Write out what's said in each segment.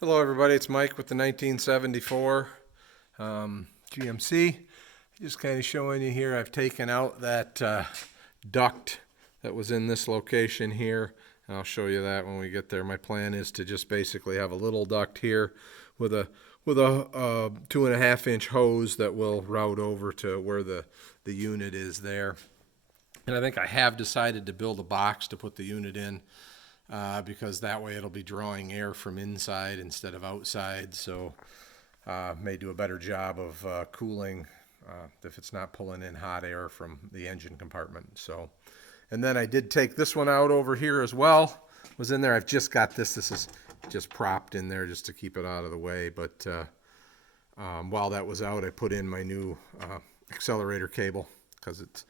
Hello everybody, it's Mike with the 1974 GMC. Just kind of showing you here, I've taken out that duct that was in this location here, and I'll show you that when we get there. My plan is to just basically have a little duct here with a 2.5-inch hose that will route over to where the unit is there. And I think I have decided to build a box to put the unit in. Because that way it'll be drawing air from inside instead of outside, so may do a better job of cooling if it's not pulling in hot air from the engine compartment. So, and then I did take this one out over here as well. Was in there. I've just got this is just propped in there just to keep it out of the way, but while that was out, I put in my new accelerator cable because it's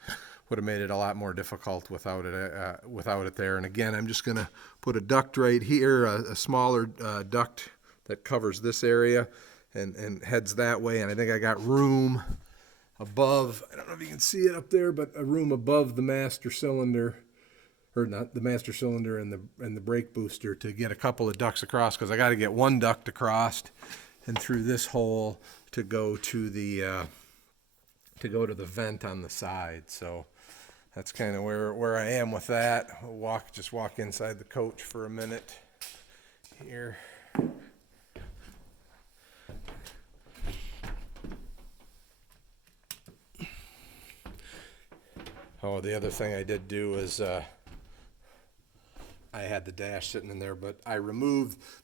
would have made it a lot more difficult without it there. And again, I'm just going to put a duct right here, a smaller duct that covers this area and heads that way. And I think I got room above, I don't know if you can see it up there, but a room above the master cylinder, or not the master cylinder and the brake booster, to get a couple of ducts across, because I got to get one duct across and through this hole to go to the vent on the side. So that's kind of where I am with that. I'll just walk inside the coach for a minute here. Oh, the other thing I did do is I had the dash sitting in there, but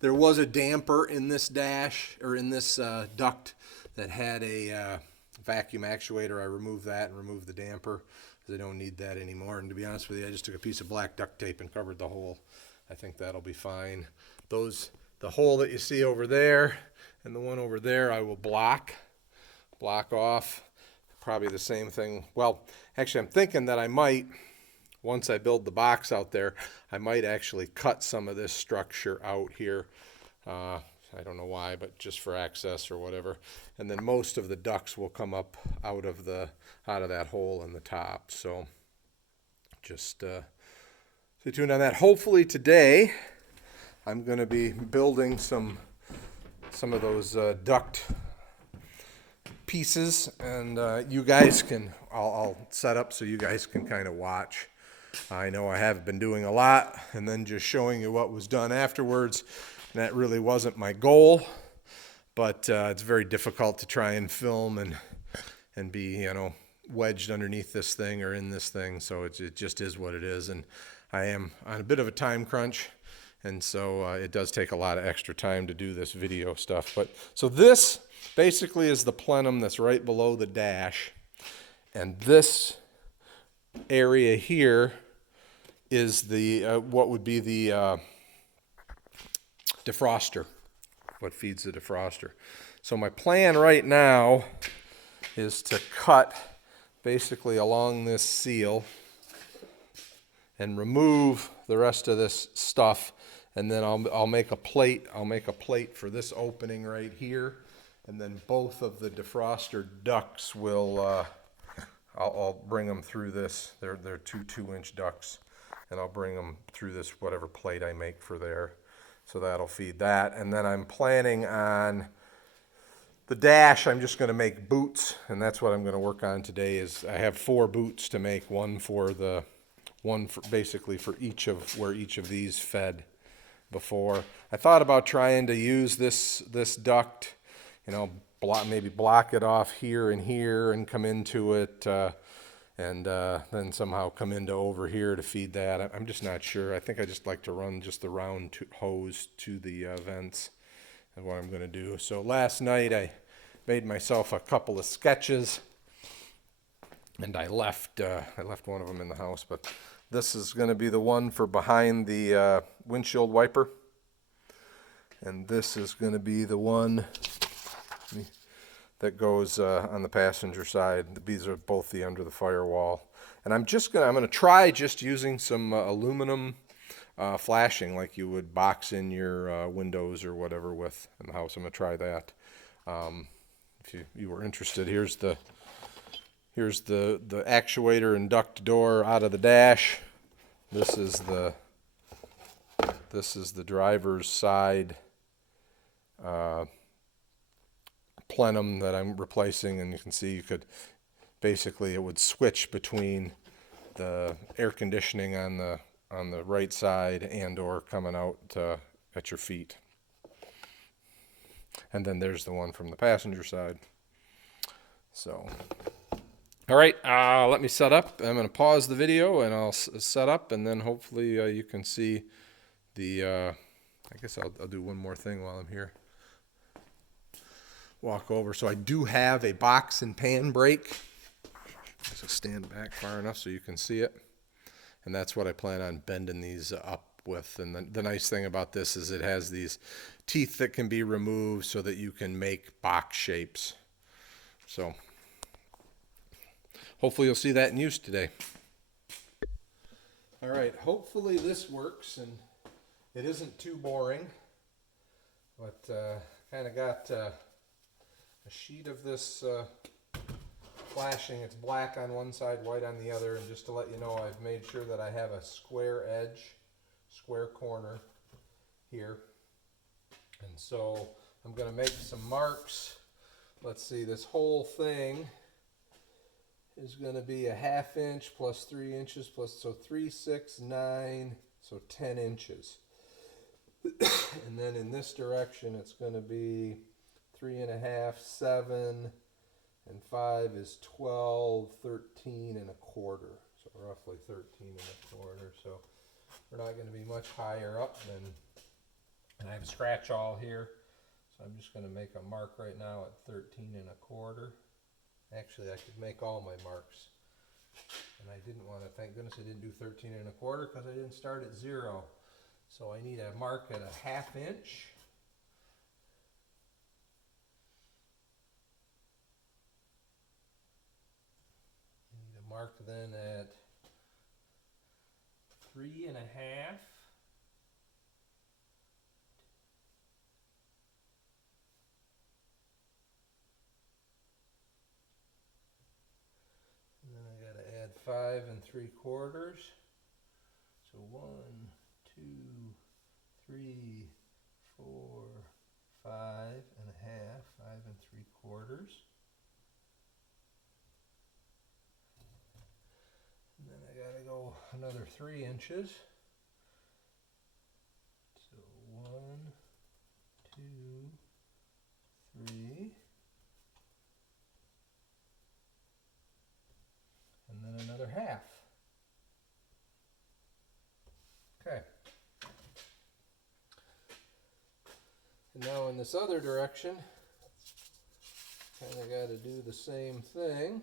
there was a damper in this dash, or in this duct, that had a vacuum actuator. I removed that and removed the damper because I don't need that anymore. And to be honest with you, I just took a piece of black duct tape and covered the hole. I think that'll be fine. The hole that you see over there and the one over there, I will block off. Probably the same thing. Well, actually, I'm thinking that I might, once I build the box out there, I might actually cut some of this structure out here. I don't know why, but just for access or whatever. And then most of the ducts will come up out of that hole in the top. So just stay tuned on that. Hopefully today I'm going to be building some of those duct pieces, and you guys can, I'll set up so you guys can kind of watch. I know I have been doing a lot and then just showing you what was done afterwards. And that really wasn't my goal, but it's very difficult to try and film and be, wedged underneath this thing or in this thing. So it just is what it is. And I am on a bit of a time crunch, and so it does take a lot of extra time to do this video stuff. But so this basically is the plenum that's right below the dash, and this area here is the what would be the defroster, what feeds the defroster. So my plan right now is to cut basically along this seal and remove the rest of this stuff, and then I'll make a plate. I'll make a plate for this opening right here, and then both of the defroster ducts will I'll bring them through this. They're 2-inch ducts, and I'll bring them through this whatever plate I make for there. So that'll feed that. And then I'm planning on the dash. I'm just going to make boots, and that's what I'm going to work on today. Is I have 4 boots to make, one for basically for each of where each of these fed before. I thought about trying to use this duct, maybe block it off here and come into it, and then somehow come into over here to feed that. I'm just not sure. I think I just like to run just the round hose to the vents, is what I'm going to do. So last night I made myself a couple of sketches, and I left one of them in the house, but this is going to be the one for behind the windshield wiper, and this is going to be the one that goes on the passenger side. These are both the under the firewall. And I'm going to try just using some aluminum flashing like you would box in your windows or whatever with in the house. I'm going to try that. If you were interested, here's the actuator and duct door out of the dash. This is the driver's side plenum that I'm replacing, and you can see basically it would switch between the air conditioning on the right side and or coming out at your feet. And then there's the one from the passenger side. So, all right, let me set up. I'm going to pause the video and I'll set up, and then hopefully you can see I guess I'll do one more thing while I'm here. Walk over. So I do have a box and pan brake. So stand back far enough so you can see it. And that's what I plan on bending these up with. And the nice thing about this is it has these teeth that can be removed so that you can make box shapes. So hopefully you'll see that in use today. All right, hopefully this works and it isn't too boring. But kind of got a sheet of this flashing. It's black on one side, white on the other, and just to let you know, I've made sure that I have a square edge, square corner here. And so I'm going to make some marks. Let's see, this whole thing is going to be a 1/2 inch plus 3 inches plus, so 3, 6, 9, so 10 inches. And then in this direction, it's going to be 3.5, 7, and 5 is 12, 13 and a quarter. So roughly 13 and a quarter. So we're not going to be much higher up than, and I have a scratch awl here. So I'm just going to make a mark right now at 13 and a quarter. Actually, I could make all my marks. And I didn't want to, thank goodness I didn't do 13 and a quarter because I didn't start at 0. So I need a mark at a 1/2 inch. I need a mark then at 3.5. And then I got to add 5 3/4. So 1, 2, 3, 4, 5.5, 5 3/4. And then I gotta go another 3 inches. So 1, 2, 3. And then another 1/2. Okay. And now in this other direction, kind of got to do the same thing.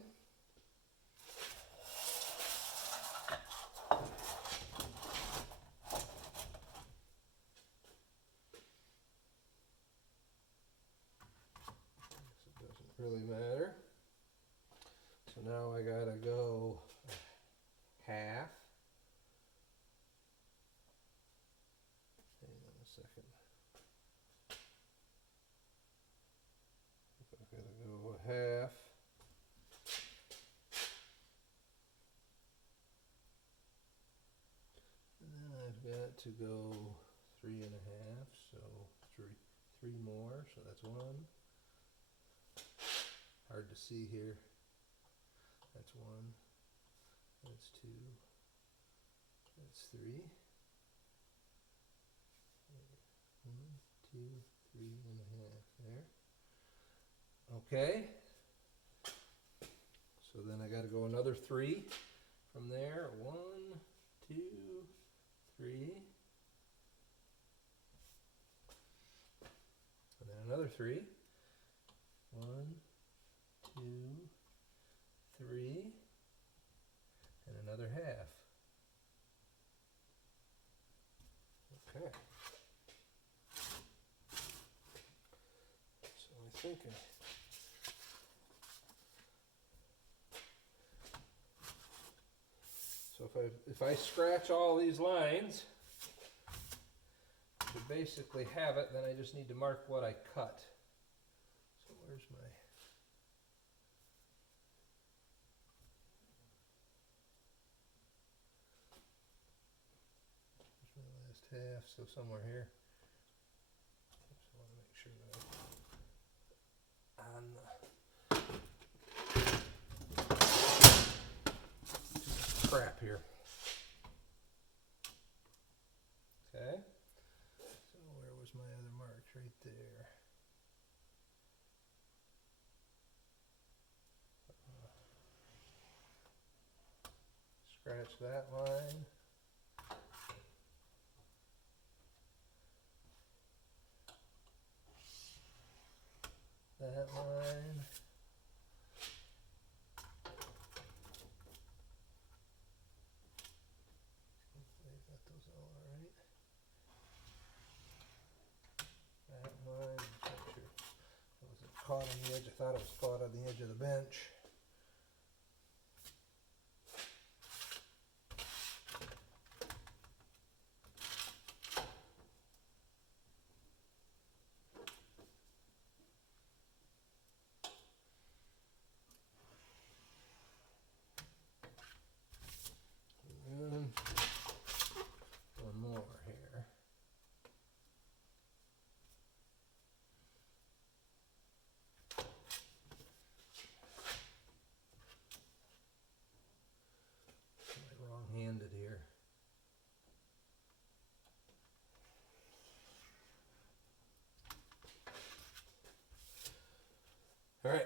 It doesn't really matter. So now I got to go 1/2. Hang on a second. I've got to go 1/2. And then I've got to go 3.5, so three more, so that's 1. Hard to see here. That's 1. That's 2. That's 3. 1, 2, 3.5 there. Okay. So then I got to go another 3 from there. 1, 2, 3. And then another 3. 1, 2, 3. And another 1/2. Okay. So I think so if I scratch all these lines, to basically have it, then I just need to mark what I cut. So where's my last 1/2? So somewhere here. Just want to make sure that I crap here. Okay. So where was my other marks? Right there. Scratch that line. That line. Hopefully I got those all right. That line. Make sure it wasn't caught on the edge. I thought it was caught on the edge of the bench. One more here. I'm wrong-handed here. All right.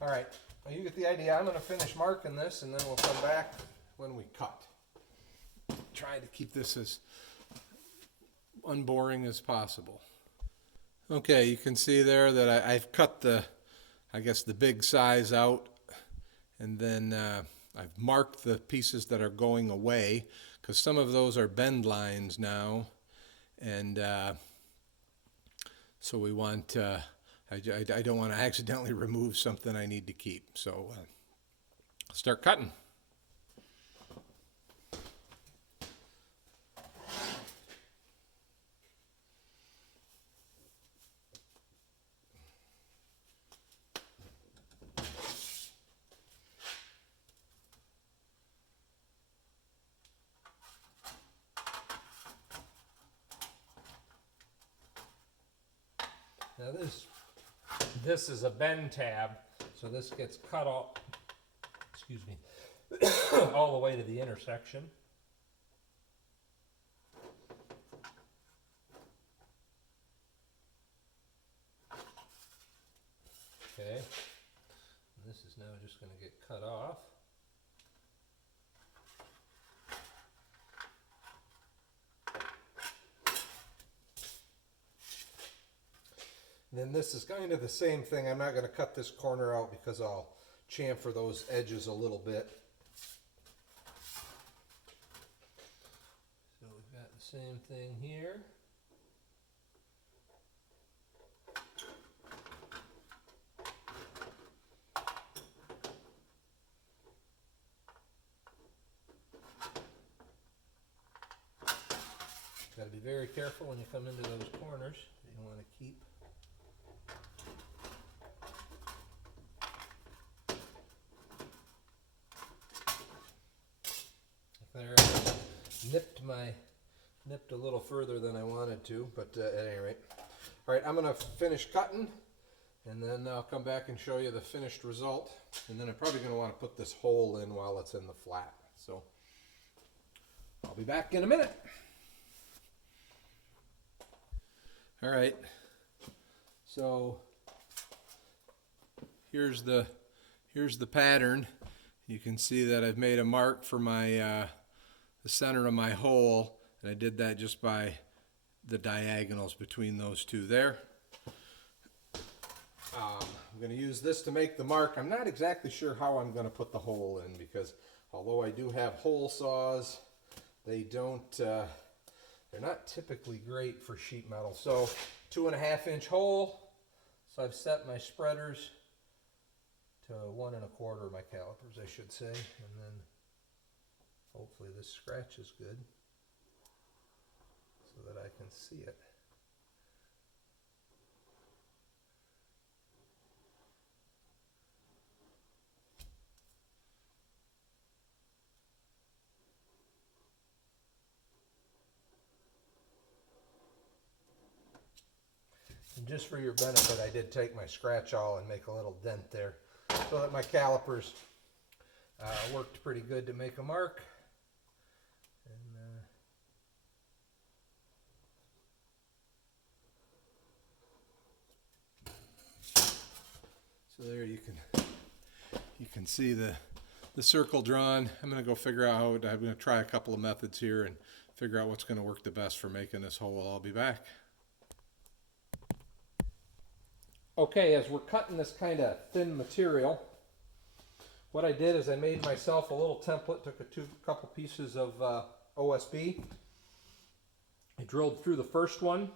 All right, well, you get the idea. I'm going to finish marking this and then we'll come back when we cut. Try to keep this as unboring as possible. Okay, you can see there that I've cut the, I guess, the big size out, and then I've marked the pieces that are going away, because some of those are bend lines now, and so we want, I don't want to accidentally remove something I need to keep. So start cutting. Now this is a bend tab, so this gets cut off, excuse me, all the way to the intersection. Okay, and this is now just going to get cut off. Then this is kind of the same thing. I'm not going to cut this corner out because I'll chamfer those edges a little bit. So we've got the same thing here. Got to be very careful when you come into those corners. You want to keep there. Nipped a little further than I wanted to, but at any rate. All right, I'm going to finish cutting, and then I'll come back and show you the finished result. And then I'm probably going to want to put this hole in while it's in the flat. So I'll be back in a minute. All right, so here's the pattern. You can see that I've made a mark for my the center of my hole, and I did that just by the diagonals between those two there. I'm going to use this to make the mark. I'm not exactly sure how I'm going to put the hole in, because although I do have hole saws, they don't, they're not typically great for sheet metal. So 2.5 inch hole. So I've set my spreaders to 1 1/4, my calipers I should say, and then hopefully this scratch is good so that I can see it. And just for your benefit, I did take my scratch awl and make a little dent there so that my calipers worked pretty good to make a mark. And, so there you can see the circle drawn. I'm going to go figure out how I'm going to try a couple of methods here and figure out what's going to work the best for making this hole. I'll be back. Okay, as we're cutting this kind of thin material, what I did is I made myself a little template, took a couple pieces of OSB. I drilled through the first one,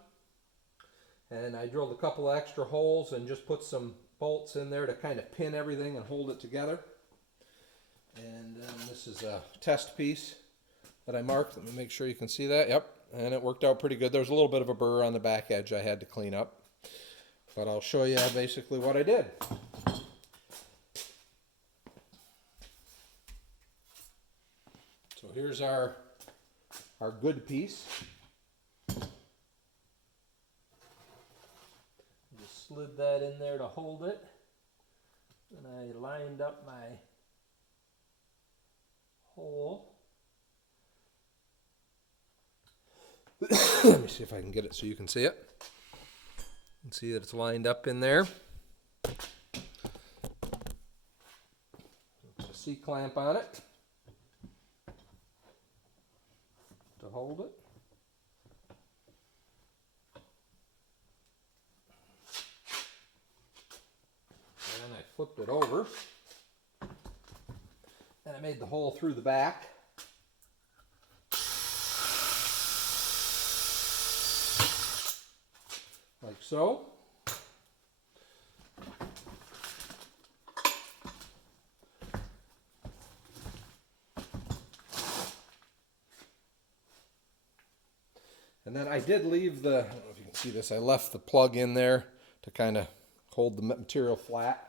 and I drilled a couple of extra holes and just put some bolts in there to kind of pin everything and hold it together. And this is a test piece that I marked. Let me make sure you can see that. Yep, and it worked out pretty good. There was a little bit of a burr on the back edge I had to clean up, but I'll show you basically what I did. So here's our good piece. Just slid that in there to hold it, and I lined up my hole. Let me see if I can get it so you can see it. You can see that it's lined up in there. Put a C-clamp on it to hold it. And I flipped it over. And I made the hole through the back. Like so. And then I did leave the, I don't know if you can see this, I left the plug in there to kind of hold the material flat.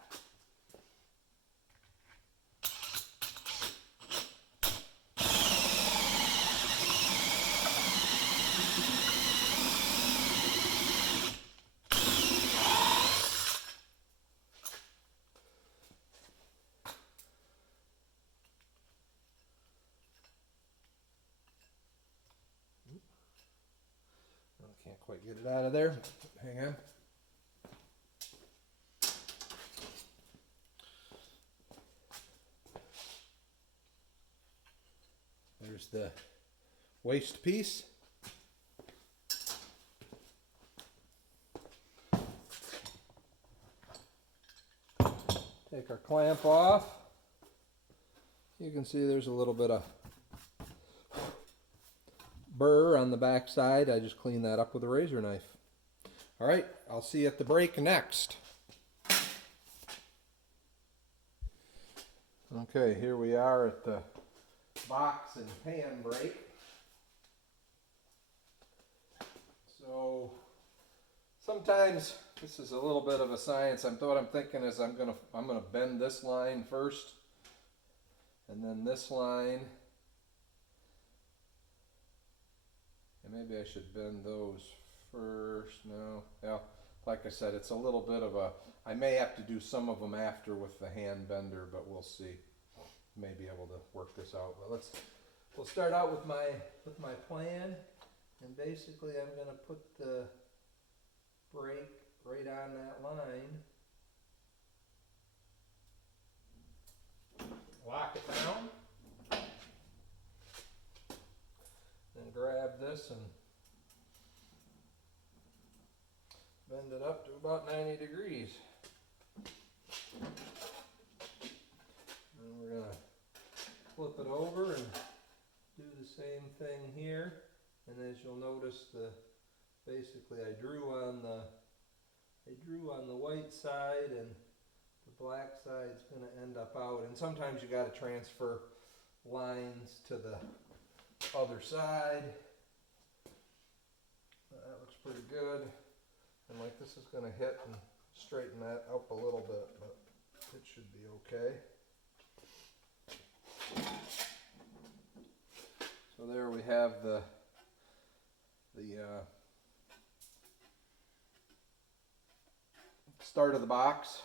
Can't quite get it out of there. Hang on. There's the waste piece. Take our clamp off. You can see there's a little bit of burr on the back side. I just cleaned that up with a razor knife. All right, I'll see you at the break next. Okay, here we are at the box and pan break. So sometimes this is a little bit of a science. What I'm thinking is I'm gonna bend this line first, and then this line. And maybe I should bend those first. No, yeah, like I said, it's a little bit of a, I may have to do some of them after with the hand bender, but we'll see. May be able to work this out. But we'll start out with my plan, and basically I'm going to put the brake right on that line. Lock it down. Then grab this and bend it up to about 90 degrees. And we're going to flip it over and do the same thing here. And as you'll notice, basically I drew on the white side, and the black side's going to end up out. And sometimes you got to transfer lines to the other side. That looks pretty good. And like this is going to hit and straighten that up a little bit, but it should be okay. So there we have the start of the box.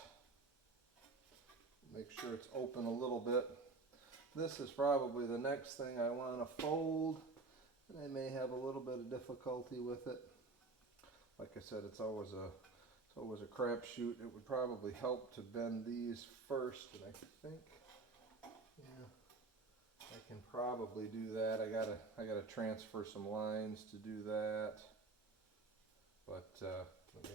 Make sure it's open a little bit. This is probably the next thing I want to fold, and I may have a little bit of difficulty with it. Like I said, it's always a crapshoot. It would probably help to bend these first, and I think, yeah, I can probably do that. I gotta transfer some lines to do that. But let me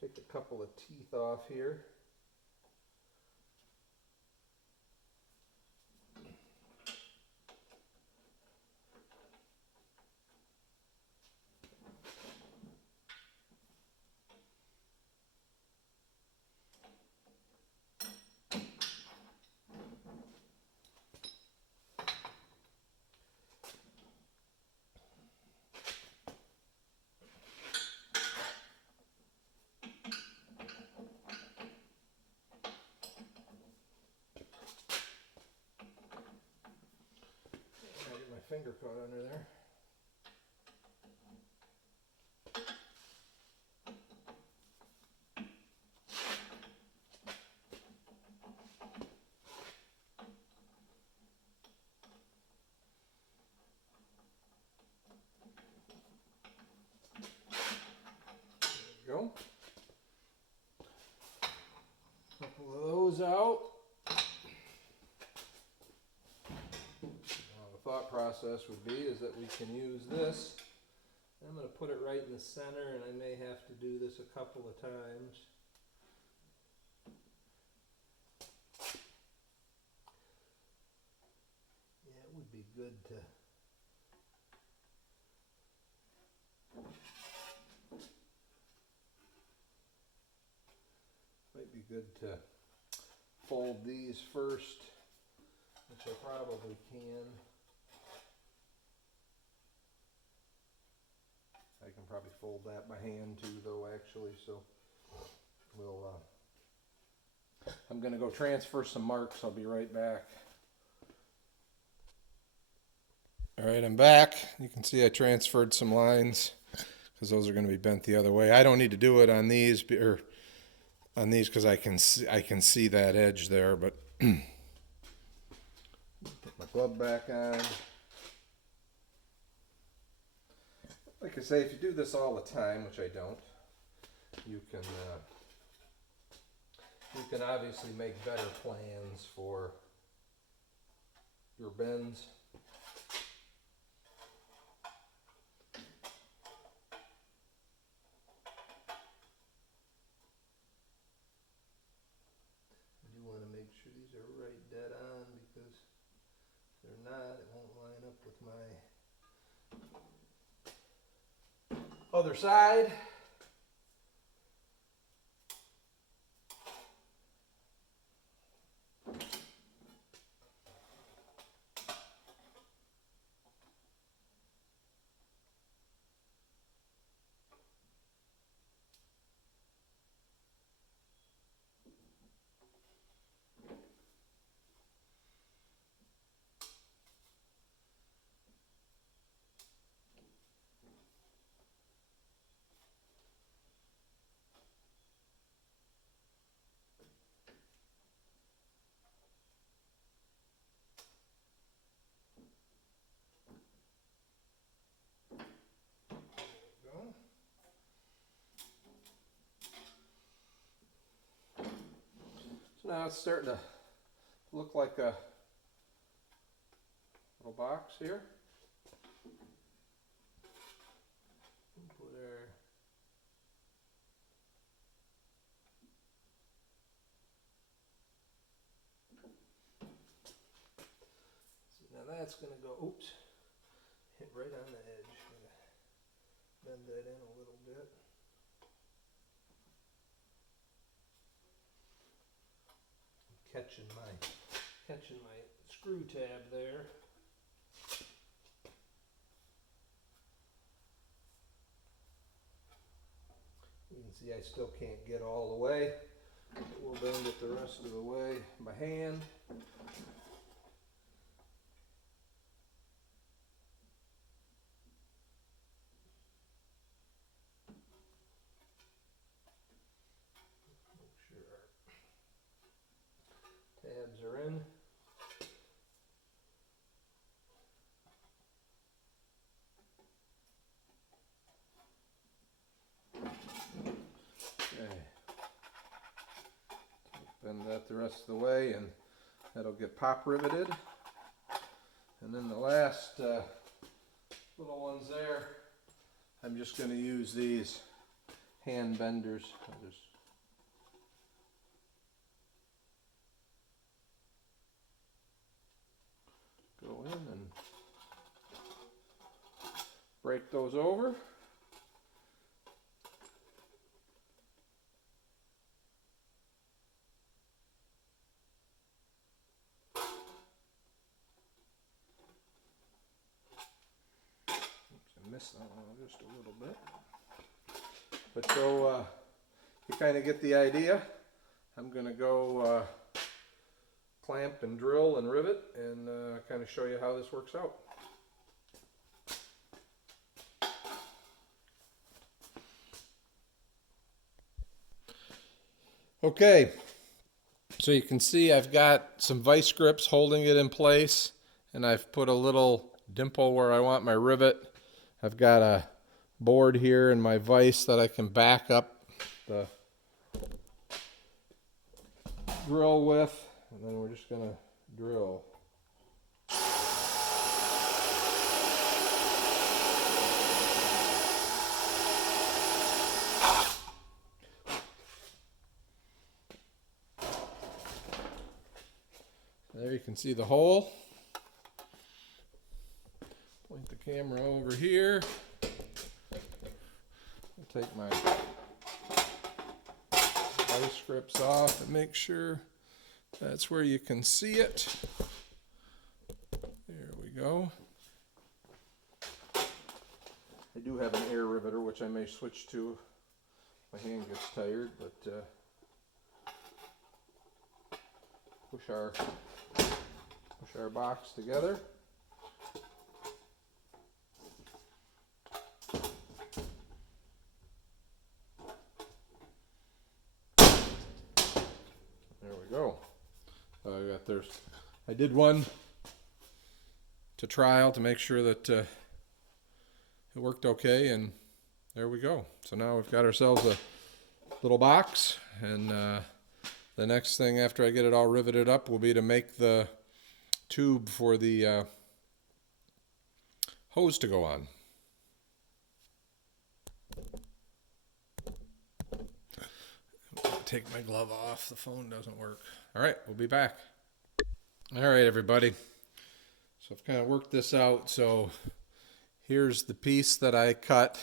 take a couple of teeth off here. Finger caught under there. There we go. Couple of those out. Thought process would be is that we can use this. I'm going to put it right in the center, and I may have to do this a couple of times. Yeah, it would be good to fold these first, which I probably can. I can probably fold that by hand too, though, actually, so we'll, I'm going to go transfer some marks. I'll be right back. All right, I'm back. You can see I transferred some lines because those are going to be bent the other way. I don't need to do it on these because I can see that edge there, but put my glove back on. Like I say, if you do this all the time, which I don't, you can obviously make better plans for your bends. I do want to make sure these are right dead on, because if they're not, it won't line up with my other side. Now it's starting to look like a little box here. Put our now that's going to go, oops, hit right on the edge. Bend that in a little bit. Catching my screw tab there. You can see I still can't get all the way. We'll bend it the rest of the way by hand. in. Okay. Bend that the rest of the way, and that'll get pop riveted. And then the last little ones there, I'm just going to use these hand benders. I'll just go in and break those over. Missed that one just a little bit, but so you kind of get the idea. I'm going to go clamp and drill and rivet and kind of show you how this works out. Okay, so you can see I've got some vice grips holding it in place, and I've put a little dimple where I want my rivet. I've got a board here in my vise that I can back up the drill with, and then we're just going to drill. There you can see the hole. Point the camera over here. I'll take my vice grips off and make sure that's where you can see it. There we go. I do have an air riveter, which I may switch to. My hand gets tired, but push our box together. Go. I did one to trial to make sure that it worked okay, and there we go. So now we've got ourselves a little box, and the next thing after I get it all riveted up will be to make the tube for the hose to go on. Take my glove off, the phone doesn't work. All right, we'll be back. All right, everybody. So I've kind of worked this out. So here's the piece that I cut.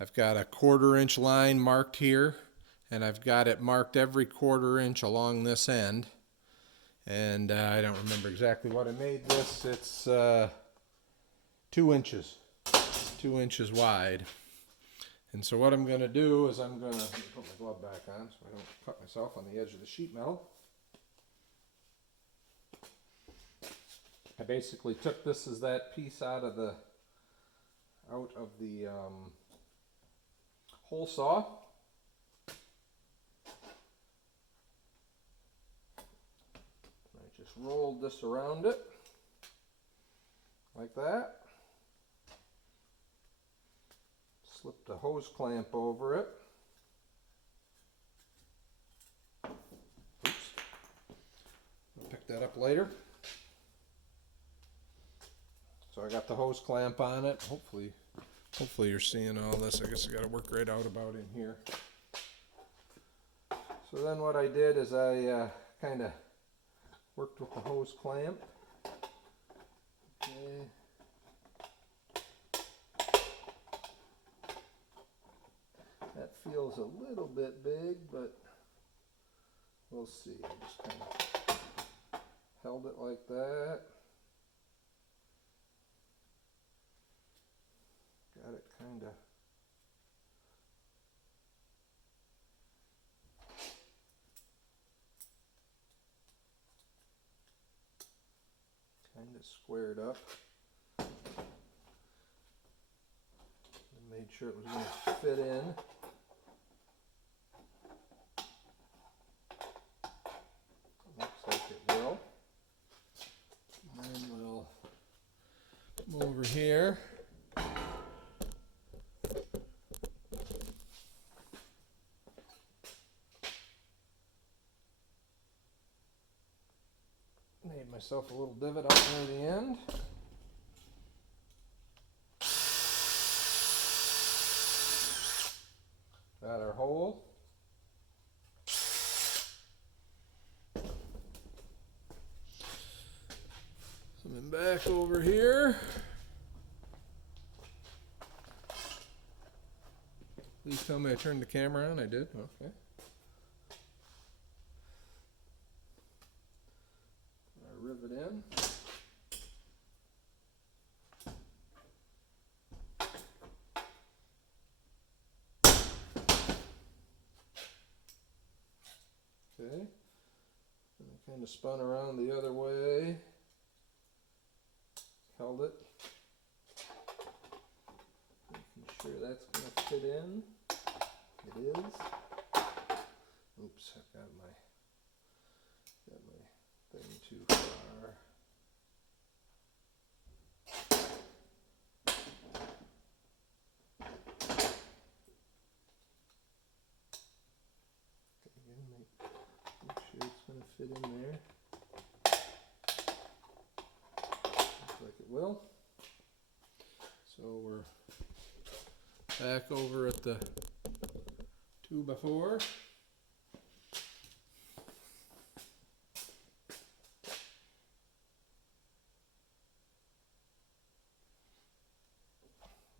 I've got a 1/4 inch line marked here, and I've got it marked every 1/4 inch along this end. And I don't remember exactly what I made this. It's 2 inches, 2 inches wide. And so what I'm going to do is I'm going to put my glove back on so I don't cut myself on the edge of the sheet metal. I basically took this as that piece out of the hole saw. I just rolled this around it like that. Slip the hose clamp over it. Oops. I'll pick that up later. So I got the hose clamp on it. Hopefully you're seeing all this. I guess I got to work right out about in here. So then what I did is I kind of worked with the hose clamp. Okay. That feels a little bit big, but we'll see. I just kind of held it like that. Got it kind of squared up. And made sure it was going to fit in. Oops, over here. Made myself a little divot up near the end. Got our hole. Coming back over here. Please tell me I turned the camera on. I did. Okay. Our rivet in. Okay. And I kind of spun around the other way. Held it. Making sure that's going to fit in. It is. Oops, I've got my thing too far. Again, make sure it's going to fit in there. Looks like it will. So we're back over at the 2x4.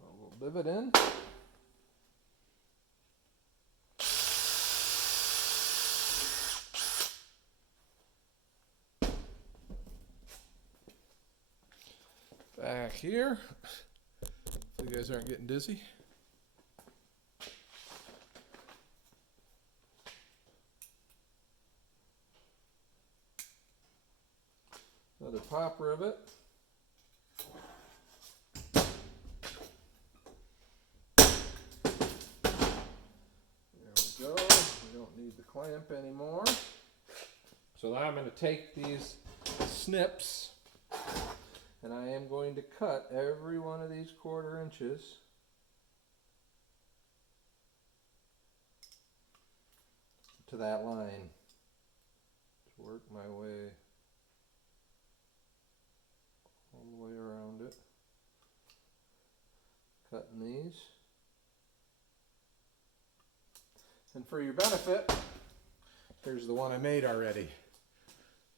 A little divot in. Back here. So you guys aren't getting dizzy. Another pop rivet. There we go. We don't need the clamp anymore. So now I'm going to take these snips and I am going to cut every one of these 1/4 inches to that line to work my way all the way around it. Cutting these. And for your benefit, here's the one I made already.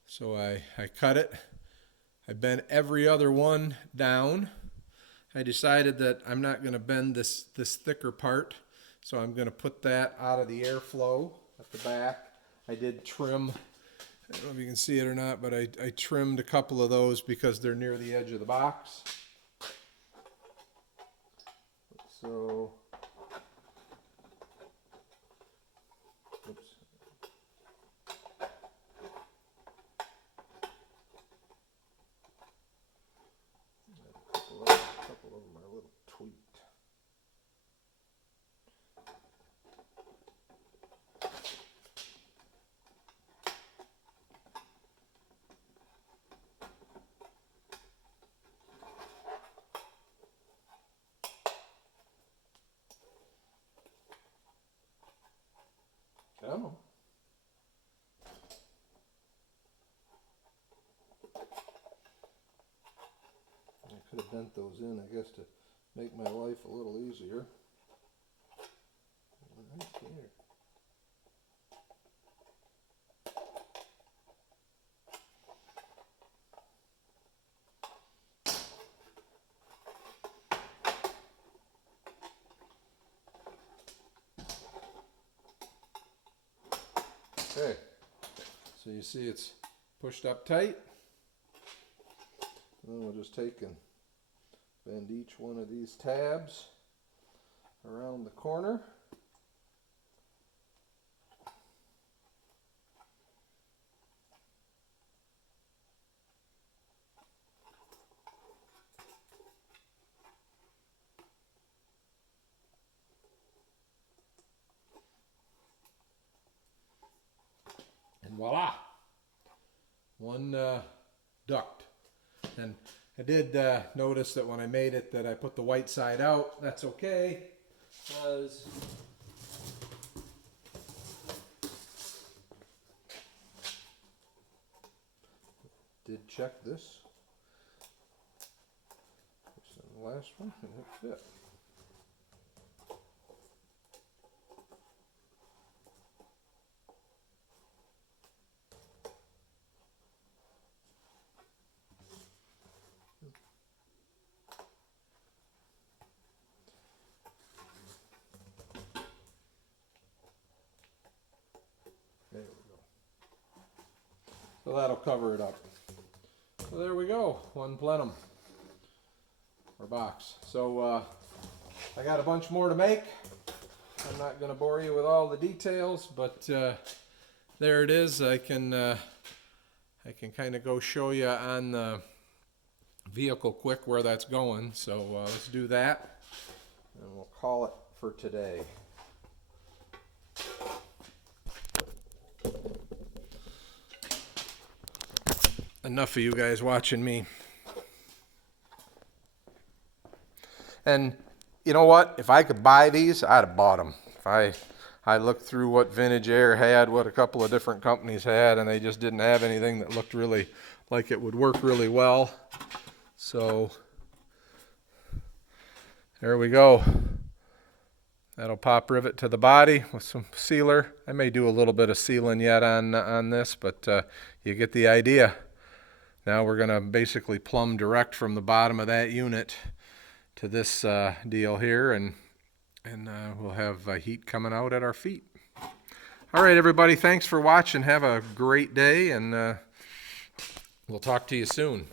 So I cut it. I bent every other one down. I decided that I'm not going to bend this thicker part, so I'm going to put that out of the airflow at the back. I did trim, I don't know if you can see it or not, but I trimmed a couple of those because they're near the edge of the box. So, oops. A couple of them are a little tweaked. Come on. I could have bent those in, I guess, to make my life a little easier. Right here. Okay, so you see it's pushed up tight. Then we'll just take and bend each one of these tabs around the corner. And voila, one duct. And I did notice that when I made it that I put the white side out. That's okay, because did check this. This is the last one, and it fit. There we go. So that'll cover it up. So there we go, one plenum, or box. So I got a bunch more to make. I'm not going to bore you with all the details, but there it is. I can kind of go show you on the vehicle quick where that's going. So let's do that, and we'll call it for today. Enough of you guys watching me. And you know what? If I could buy these, I'd have bought them. I looked through what Vintage Air had, what a couple of different companies had, and they just didn't have anything that looked really like it would work really well. So there we go. That'll pop rivet to the body with some sealer. I may do a little bit of sealing yet on this, but you get the idea. Now we're going to basically plumb direct from the bottom of that unit to this deal here, and we'll have heat coming out at our feet. All right, everybody, thanks for watching. Have a great day, and we'll talk to you soon.